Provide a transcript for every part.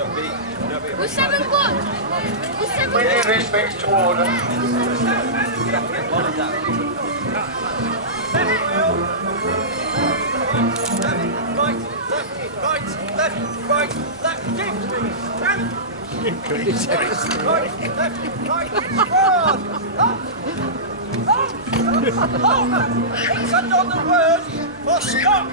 We're 7 good. We're 7 We do these things to order. It's another word for stop.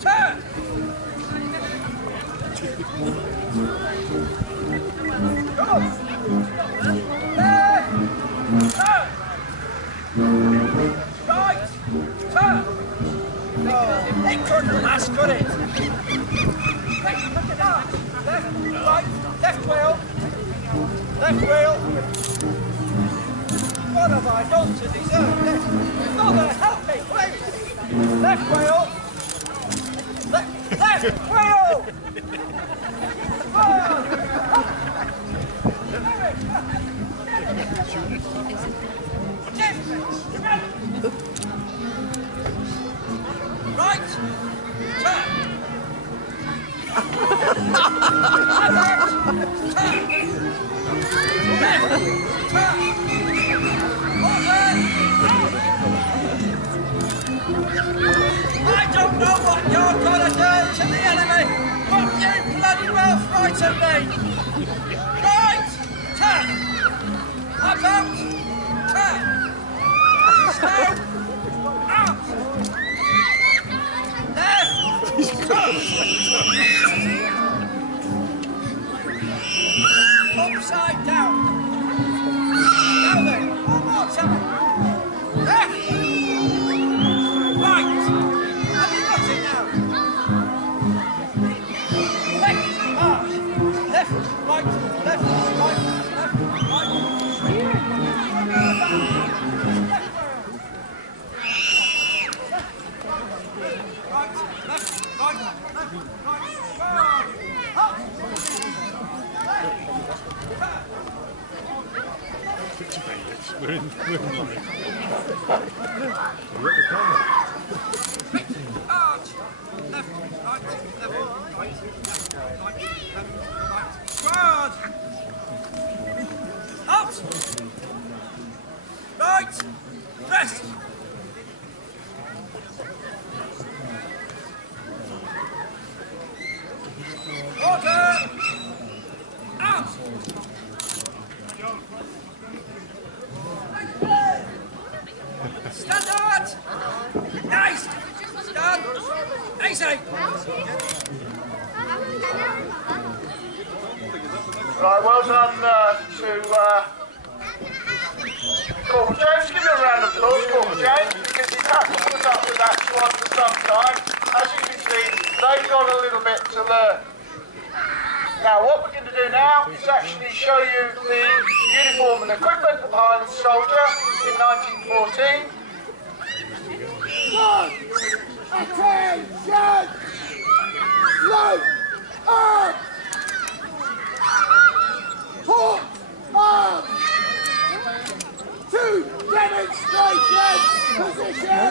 Turn. Right, turn. It couldn't last, could it? Left, right, left wheel. Left wheel. What have I done to deserve this? Mother, help me, please. Left wheel. Left wheel. Right, turn. I don't know what you're gonna do to the enemy, but you bloody well frighten me. Right, turn. About, turn. Slow, out. Left, upside down. Now then, one more time. Left. Right. Have you got it now? Left, march. Left, right, left, right, left, right. We're in line. We're at the camera. Arch. Left, right, left, right, left, right, left, right. Squad. Out. Right. Rest. Order. Out. Stand out! Nice! Stand! Easy! Right, well done to Corporal James. Give me a round of applause, Corporal James, because he's had to put up with that squad for some time. As you can see, they've got a little bit to learn. Now, what we're going to do now is actually show you the uniform and equipment of Highland soldier in 1914. Attention! Load! Arm! Put arm! To demonstration position!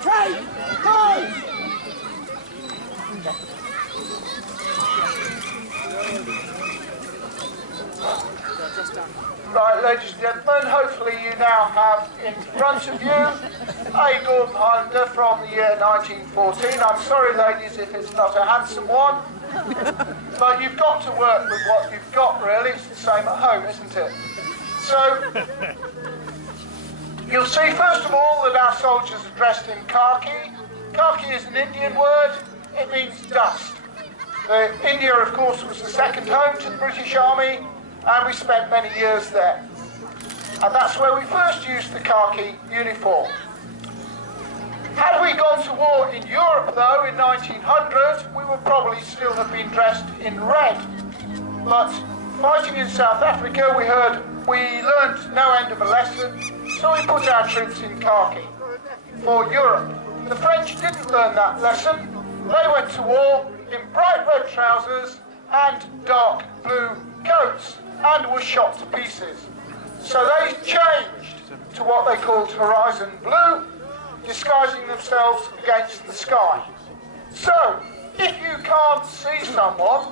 Take post! Right, ladies and gentlemen, hopefully you now have in front of you a Gordon Highlander from the year 1914. I'm sorry, ladies, if it's not a handsome one, but you've got to work with what you've got, really. It's the same at home, isn't it? So, you'll see, first of all, that our soldiers are dressed in khaki. Khaki is an Indian word. It means dust. India, of course, was the second home to the British Army, and we spent many years there. And that's where we first used the khaki uniform. Had we gone to war in Europe, though, in 1900, we would probably still have been dressed in red. But fighting in South Africa, we learned no end of a lesson, so we put our troops in khaki for Europe. The French didn't learn that lesson. They went to war in bright red trousers and dark blue coats, and were shot to pieces. So they changed to what they called horizon blue, disguising themselves against the sky. So, if you can't see someone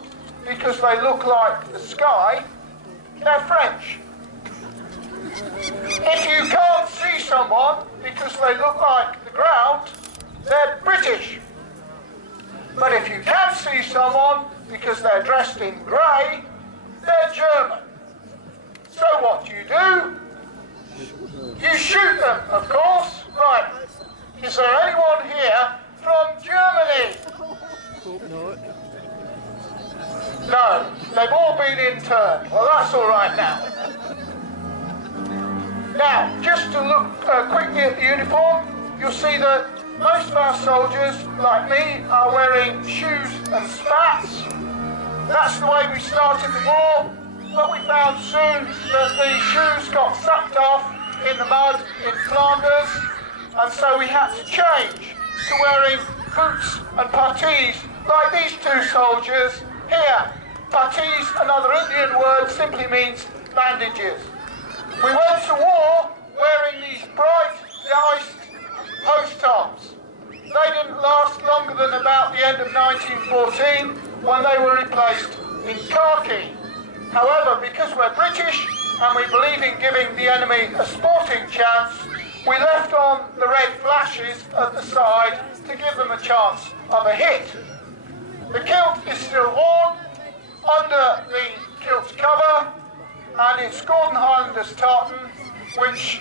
because they look like the sky, they're French. If you can't see someone because they look like the ground, they're British. But if you can see someone because they're dressed in grey, they're German. So what do? You shoot them, of course. Right. Is there anyone here from Germany? No, they've all been interned. Well, that's all right now. Now, just to look quickly at the uniform, you'll see that most of our soldiers, like me, are wearing shoes and spats. That's the way we started the war, but we found soon that the shoes got sucked off in the mud in Flanders, and so we had to change to wearing boots and puttees, like these two soldiers here. Puttees, another Indian word, simply means bandages. We went to war wearing these bright, diced post tops. They didn't last longer than about the end of 1914 when they were replaced in khaki. However, because we're British and we believe in giving the enemy a sporting chance, we left on the red flashes at the side to give them a chance of a hit. The kilt is still worn under the kilt's cover, and it's Gordon Highlanders tartan, which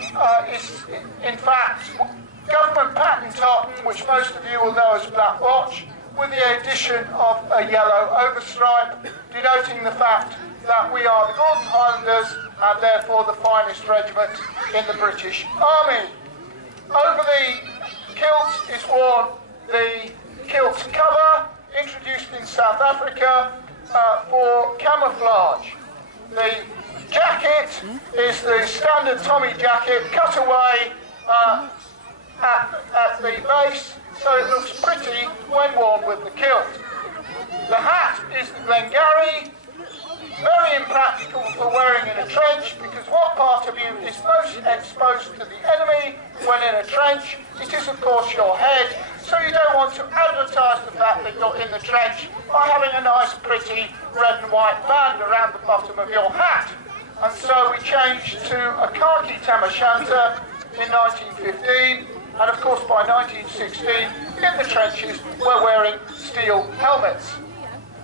is in fact government pattern tartan, which most of you will know as black watch, with the addition of a yellow overstripe, denoting the fact that we are the Gordon Highlanders and therefore the finest regiment in the British Army. Over the kilt is worn the kilt cover, introduced in South Africa for camouflage. The jacket is the standard Tommy jacket, cut away at the base, so it looks pretty when worn with the kilt. The hat is the Glengarry, very impractical for wearing in a trench, because what part of you is most exposed to the enemy when in a trench? It is of course your head, so you don't want to advertise the fact that you're in the trench by having a nice pretty red and white band around the bottom of your hat. And so we changed to a khaki tam o' shanter in 1915, and of course by 1916 in the trenches we're wearing steel helmets.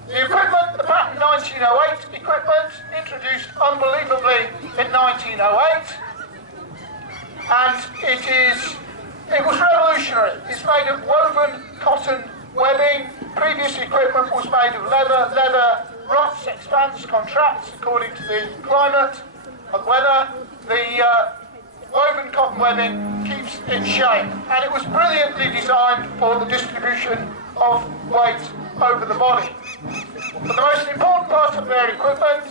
The equipment, the pattern 1908 equipment, introduced unbelievably in 1908, and it was revolutionary. It's made of woven cotton webbing. Previous equipment was made of leather. Leather rots, expands, contracts according to the climate and weather. The woven cotton webbing keeps its shape, and it was brilliantly designed for the distribution of weight over the body. But the most important part of their equipment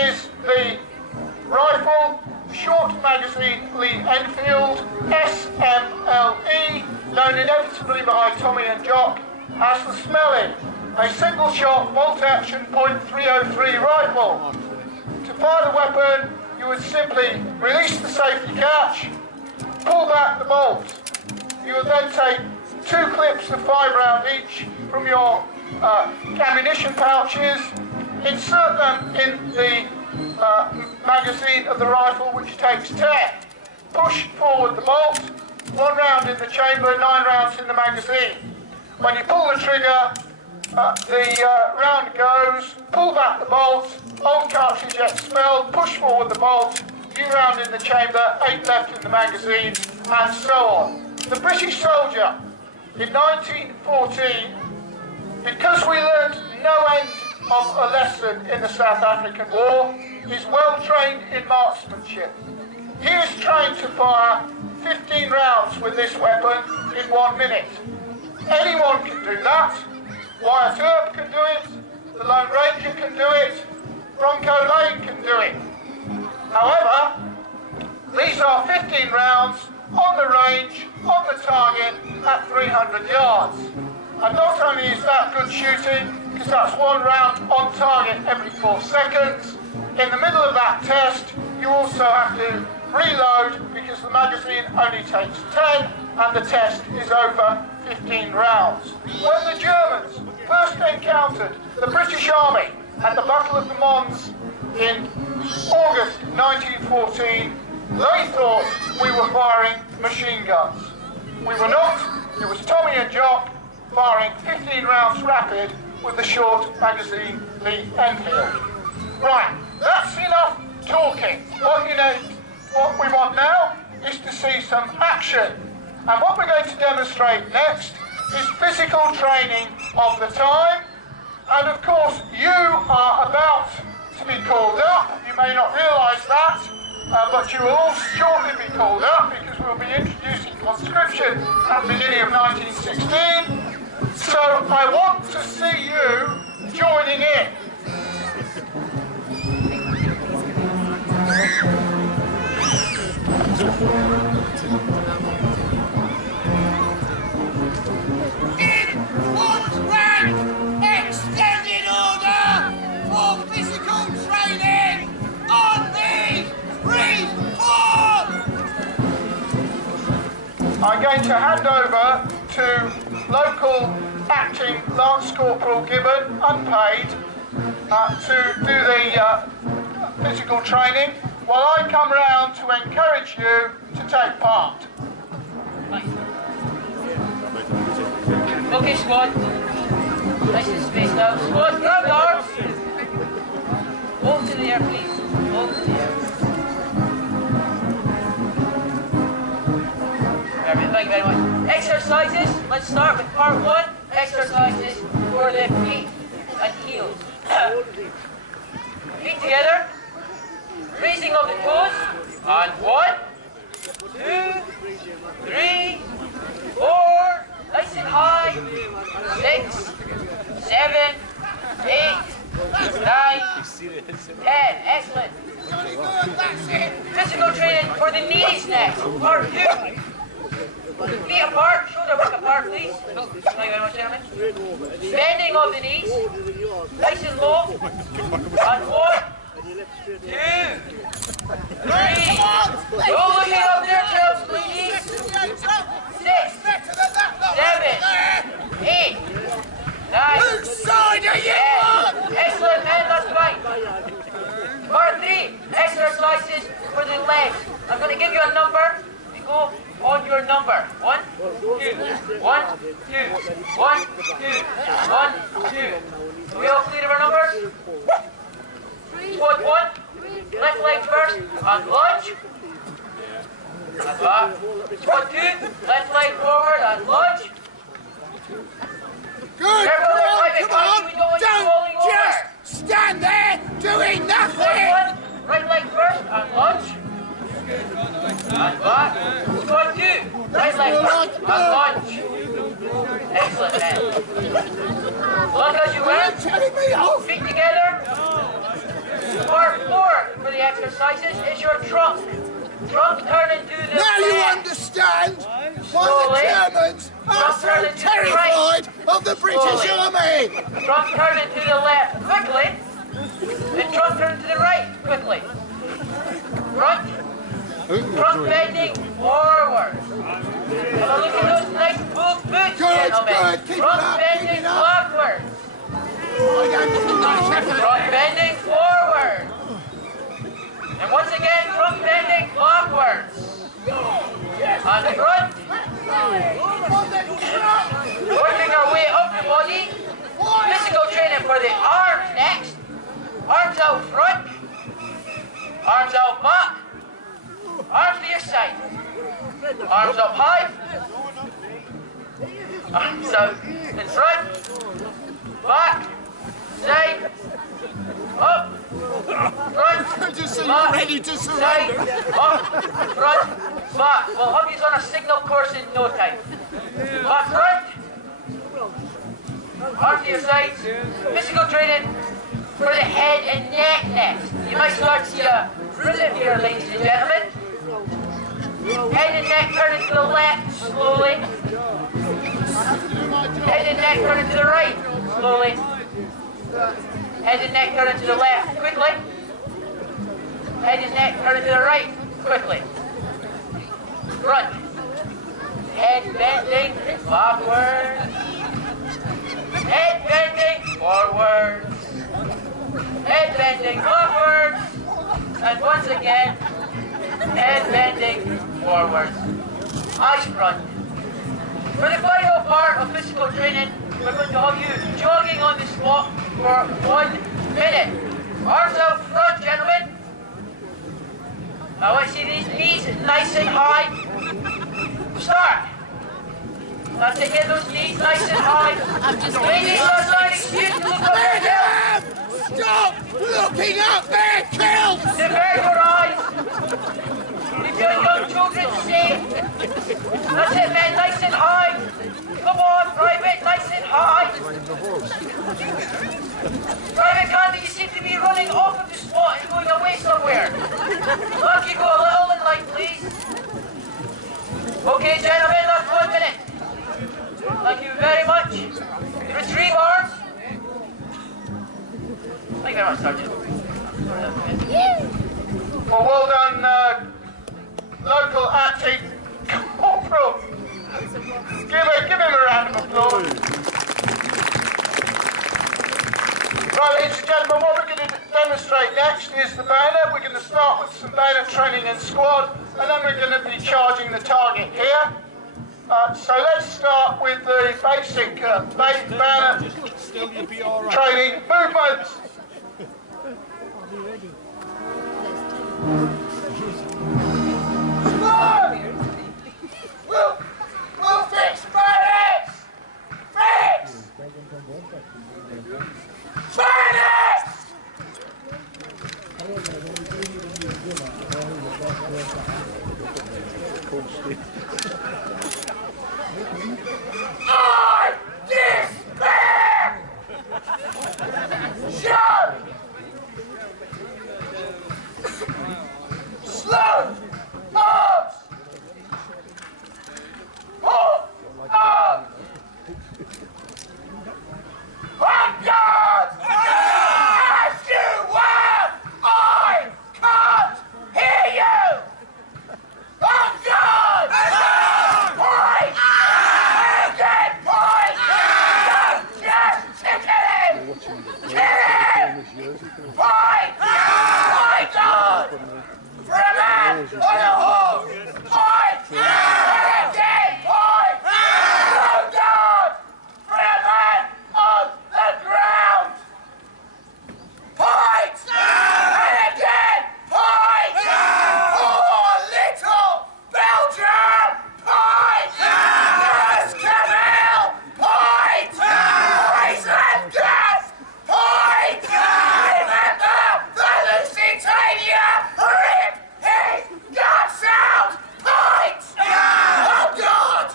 is the rifle, short magazine Lee Enfield SMLE, known inevitably by Tommy and Jock as the Smelly, a single-shot bolt-action .303 rifle. To fire the weapon, you would simply release the safety catch, pull back the bolt. You would then take 2 clips of 5 round each from your ammunition pouches, insert them in the magazine of the rifle, which takes 10. Push forward the bolt, 1 round in the chamber, 9 rounds in the magazine. When you pull the trigger, the round goes, pull back the bolt, old cartridge expelled, push forward the bolt, new round in the chamber, 8 left in the magazine, and so on. The British soldier in 1914, because we learned no end of a lesson in the South African War, is well trained in marksmanship. He is trained to fire 15 rounds with this weapon in 1 minute. Anyone can do that. Wyatt Earp can do it, the Lone Ranger can do it, Bronco Lane can do it. However, these are 15 rounds on the range, on the target, at 300 yards. And not only is that good shooting, because that's 1 round on target every 4 seconds, in the middle of that test, you also have to reload because the magazine only takes 10 and the test is over 15 rounds. When the Germans first encountered the British Army at the Battle of the Mons in August 1914, they thought we were firing machine guns. We were not. It was Tommy and Jock firing 15 rounds rapid with the short magazine Lee Enfield. Right, that's enough talking. What we want now is to see some action. And what we're going to demonstrate next is physical training of the time. And of course, you are about to be called up. You may not realise that, but you will all shortly be called up because we'll be introducing conscription at the beginning of 1916. So I want to see you joining in. In one rank, extended order for physical training on the reform. I'm going to hand over to local acting Lance Corporal Gibbon, unpaid, to do the physical training, while I come round to encourage you to take part. Okay, squad. Nice and spaced out. Squad, grab the arms. Hold to the air, please. Hold to the air. Perfect, thank you very much. Exercises. Let's start with part 1. Exercises for the feet and heels. Feet together. Raising of the toes. And 1, 2, 3, 4. Nice and high. 6, 7, 8, 9, 10. Excellent. Physical training for the knees next. Part 2. Feet apart, shoulder width apart, please. Thank you very much, gentlemen. Bending of the knees. Nice and low. And 1, 2, 3. Don't look it up there, Charles, please. 6, 7, 8, 9. Whose side are you on? Excellent, man, that's right. Part 3, exercises for the legs. I'm going to give you a number. You go on your number. 1, 2, 1, 2, 1, 2, 1, 2. Are we all clear of our numbers? Squad 1, left leg first, and lunge. That's that. Squad 2, left leg forward, and lunge. Good, come on, don't just stand there doing nothing. Squad 1, right leg first, and lunge. And back. Squad 2, right leg first, and lunge. Excellent, man. Look as you went. Telling me off. Feet together. Part 4 for the exercises is your trunk. Trunk turn into the Now you left. understand why the Germans are so terrified of the British Army. Trunk turn into the left quickly. Then trunk turn to the right quickly. Front. Trunk bending forward. Have a look at those nice boots, Good, gentlemen. good. Keep it Trunk up, bending keep it up. backwards. I don't think that's Trunk bending forward. And once again, trunk bending backwards. And front. Working our way up the body. Physical training for the arms next. Arms out front. Arms out back. Arms to your side. Arms up high. Arms out in front. Back. Side. Up. Front. Just so back, you're ready to side, surrender. up, front, back. Well, hubby's on a signal course in no time. Back front. Arms to your sides. Physical training for the head and neck next. You might start to see a rhythm here, ladies and gentlemen. Head and neck turning to the left, slowly. Head and neck turning to the right, slowly. Head and neck turning to the left, quickly. Head his neck, turn it to the right, quickly. Front. Head bending, backwards. Head bending, forwards. Head bending, backwards. And once again, head bending, forwards. Eyes front. For the final part of physical training, we're going to have you jogging on the spot for 1 minute. Arms out front, gentlemen. I want to see these knees nice and high. Start. That's it, get those knees nice and high. Ladies, last line, excuse to look up their kills. Stop looking up their kills! Divert your eyes. Keep your young children safe. That's it, men, nice and high. Come on, Private, nice and high. Private Candy, you seem to be running off of the spot and going away somewhere. Look, you go a little in light, please. Okay, gentlemen, that's 1 minute. Thank you very much. Retrieve arms. Thank you very much, Sergeant. Well, well done, local acting corporal. Give him a round of applause. Right, ladies and gentlemen, what we're going to demonstrate next is the bayonet. We're going to start with some bayonet training in squad, and then we're going to be charging the target here. So let's start with the basic bayonet training movements. Come on! We'll fix bayonets! Fix! Bayonets! I despair! Show! Slow! Arms! Pull! Arms! On guard! As you were! I can't hear you! On guard! Point! Again, point! Don't just tickle him! Kill him! Point! My God! For a man on a horse! Point! And again, point! No guard! For a man on the ground! Point! And again, point! Poor little Belgium! Point! Nurse Camille! Point! Poison gas! Point! Remember the Lusitania! Rip his guts out! Point! Oh God!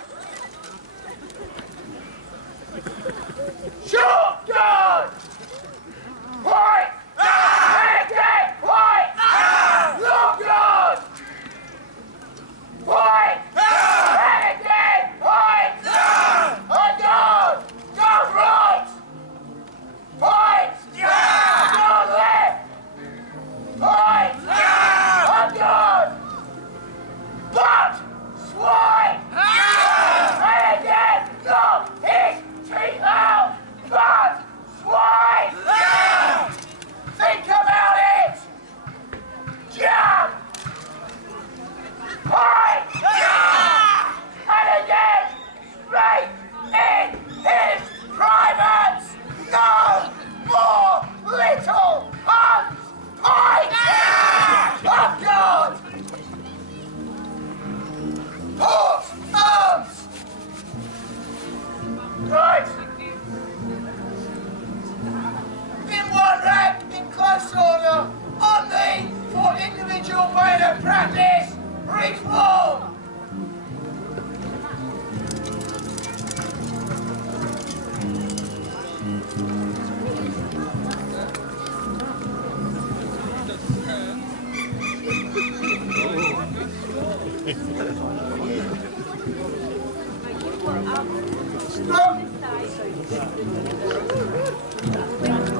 Short guard! Point! Again! Point! Long guard! Point! Again! Point! On guard! Guard right! Point! Guard left! Point! On guard! Butt! Swine! And again! Knock his teeth out! Butt! Swine! Think about it! Jump! Point! And again! Straight in his privates! No more little puns! Point! On guard! Port arms! Right! In one rank, in close order, on me for individual bayonet practice, reform! Stop!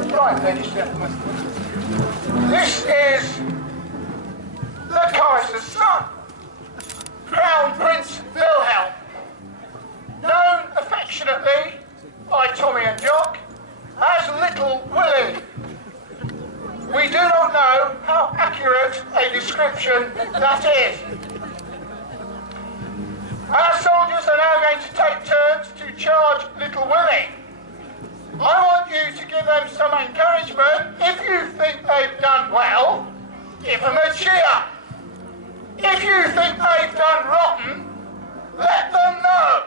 Right, ladies and gentlemen. This is Kaiser's son, Crown Prince Wilhelm, known affectionately by Tommy and Jock as Little Willie. We do not know how accurate a description that is. Our soldiers are now going to take turns to charge Little Willie. I want you to give them some encouragement. If you think they've done well, give them a cheer. If you think they've done rotten, let them know.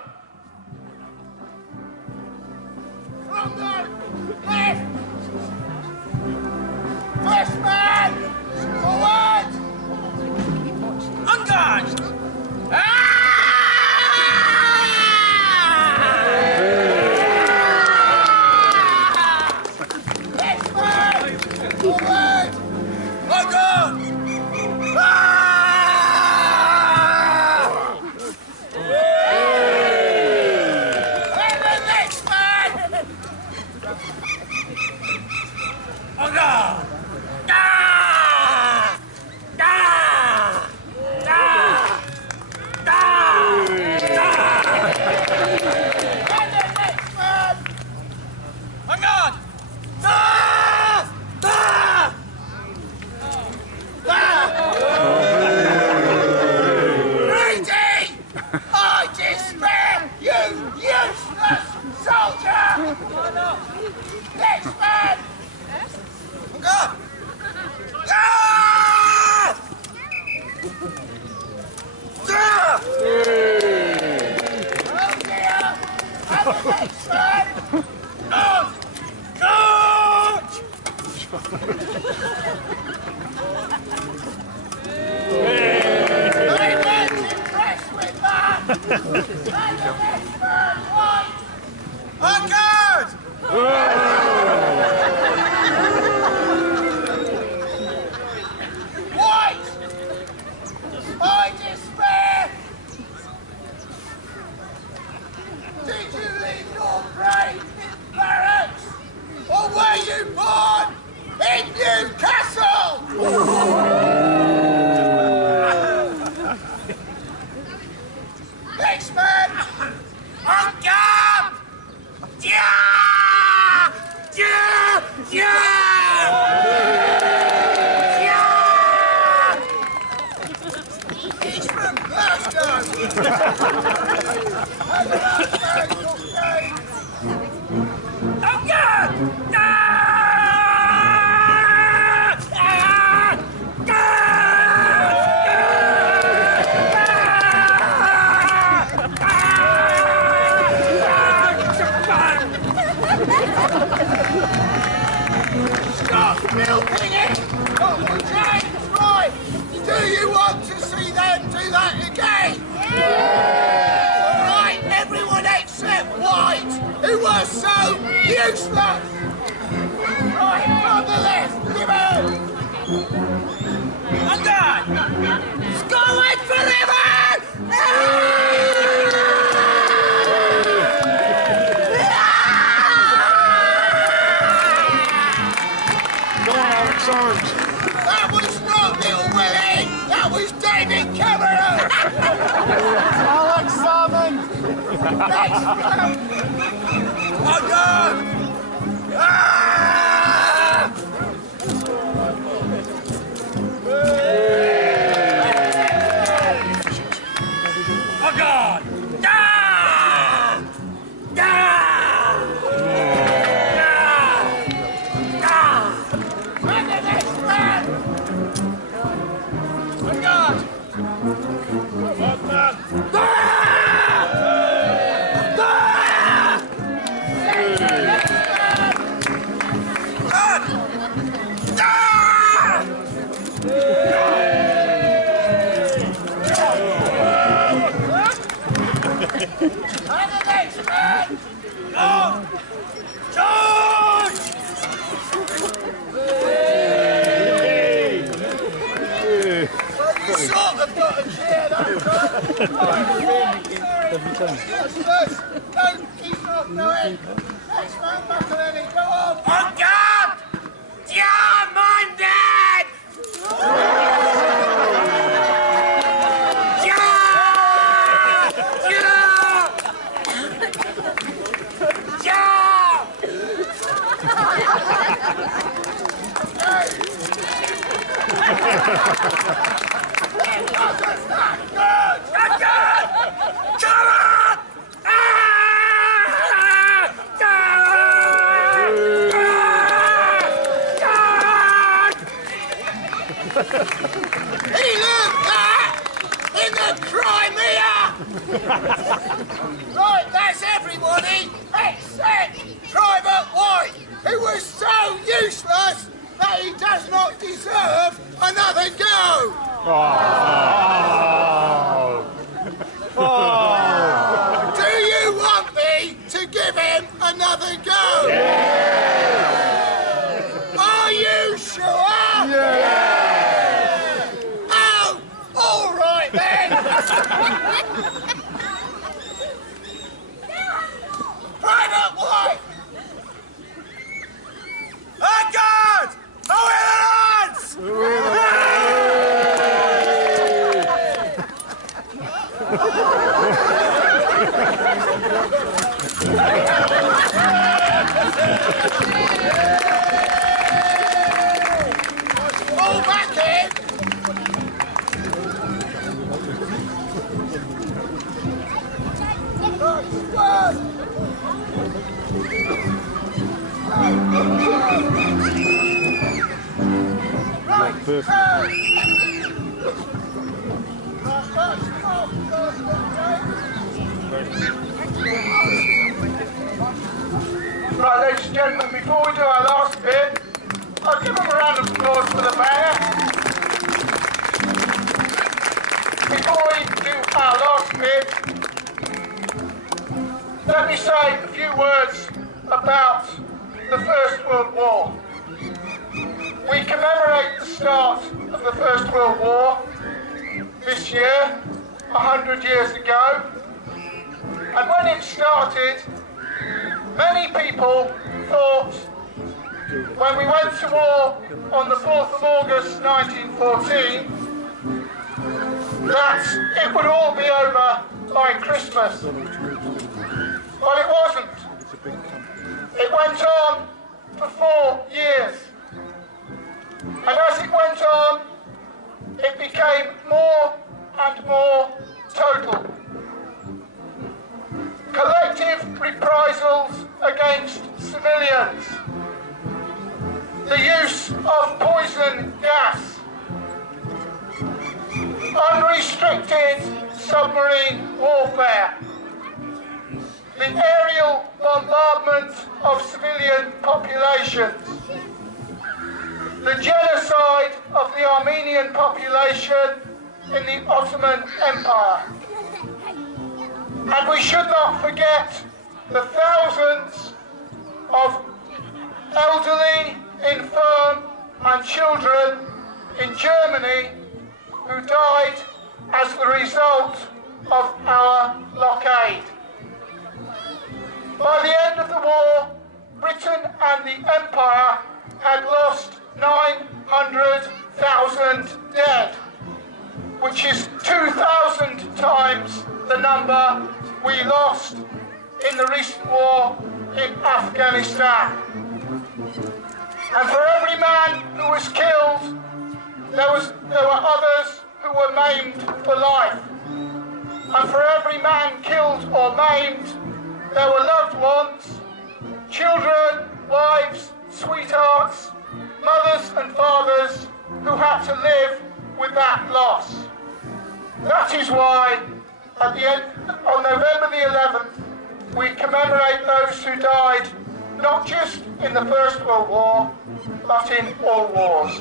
From the left! First man! Forward! On guard! Next man! Forward! On guard! And the next man! On guard! And the next man! On guard! Greedy! I despair, you useless soldier! Next man! On guard! Oh dear! And the next man! On guard! I was impressed with that! And the next man, white! On guard! White! I despair! Did you leave your grave in barracks? Or were you born in Newcastle? Next man! On guard! Yeah! Yeah! Yeah! He's from Glasgow! And the last man took name. On guard! Stop milking it! Dr. James, right! Do you want to see them do that again? All right, everyone except White, who was so useless! Right, from the left, give it! On guard! Scotland forever! That was not Little Willie! That was David Cameron! Alex Salmon! Next man! On guard! On guard! And the next man! On guard! And the next man! On! Charge! Well, you sort of got a chair, that's right. Yes, don't keep not going. Next man, McElhenney, go on. On guard! Diamonded! Right, that's everybody except Private White, who was so useless that he does not deserve another go. Do you want me to give him another go? Yeah. Are you sure? Yeah. Oh, all right then. Private White! On guard! Away the lads! Fall back in! Right, ladies and gentlemen, before we do our last bit, I'll give them a round of applause for the mayor. Before we do our last bit, let me say a few words about the First World War. We commemorate the start of the First World War this year, 100 years ago. And when it started, many people thought, when we went to war on the 4th of August 1914, that it would all be over by Christmas. Well, it wasn't. It went on for 4 years. And as it went on, it became more and more total. Collective reprisals against civilians, the use of poison gas, unrestricted submarine warfare, the aerial bombardment of civilian populations, the genocide of the Armenian population in the Ottoman Empire. And we should not forget the thousands of elderly, infirm and children in Germany who died as the result of our blockade. By the end of the war, Britain and the Empire had lost 900,000 dead, which is 2,000 times the number we lost in the recent war in Afghanistan. And for every man who was killed, there were others who were maimed for life. And for every man killed or maimed, there were loved ones, children, wives, sweethearts, mothers and fathers who had to live with that loss. That is why at the end, on November the 11th, we commemorate those who died not just in the First World War, but in all wars.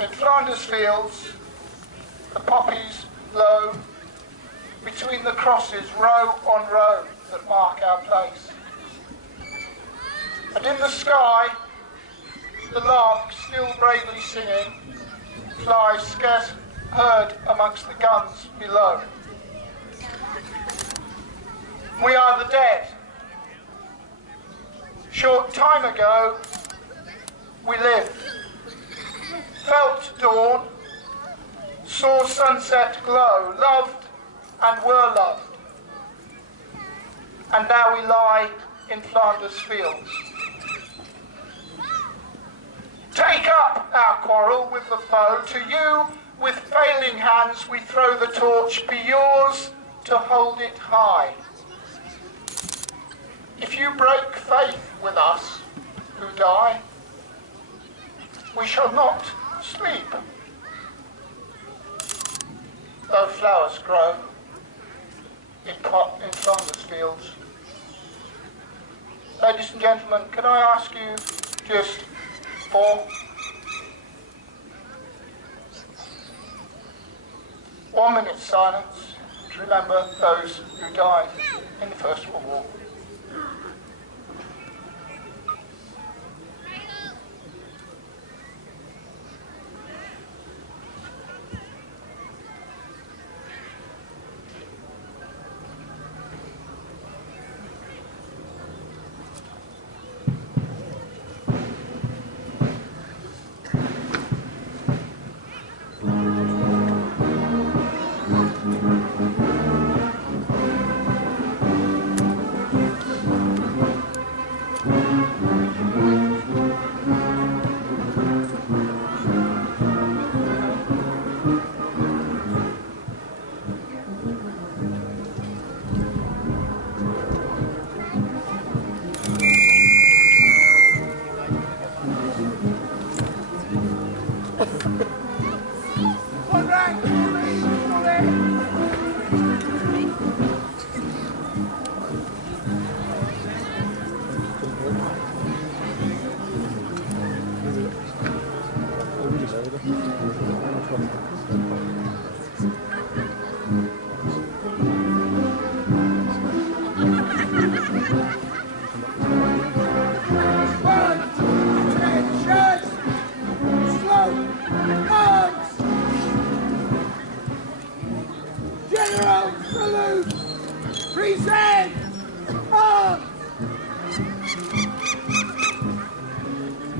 In Flanders fields, the poppies blow between the crosses, row on row. that mark our place. And in the sky, the lark still bravely singing, flies scarce heard amongst the guns below. We are the dead. Short time ago, we lived, felt dawn, saw sunset glow, loved and were loved. And now we lie in Flanders fields. Take up our quarrel with the foe. To you, with failing hands, we throw the torch. Be yours to hold it high. If you break faith with us who die, we shall not sleep. Though flowers grow in Flanders fields. Ladies and gentlemen, can I ask you just for 1 minute's silence to remember those who died in the First World War.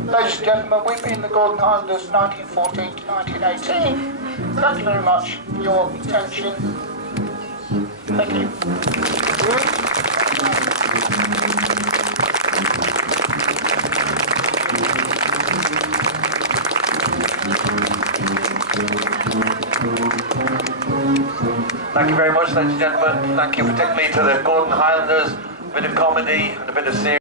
Ladies and gentlemen, we've been the Golden Highlanders 1914 to 1918. Thank you very much for your attention. Thank you. Thank you very much, ladies and gentlemen. Thank you for taking me to the Golden Highlanders. A bit of comedy and a bit of serious.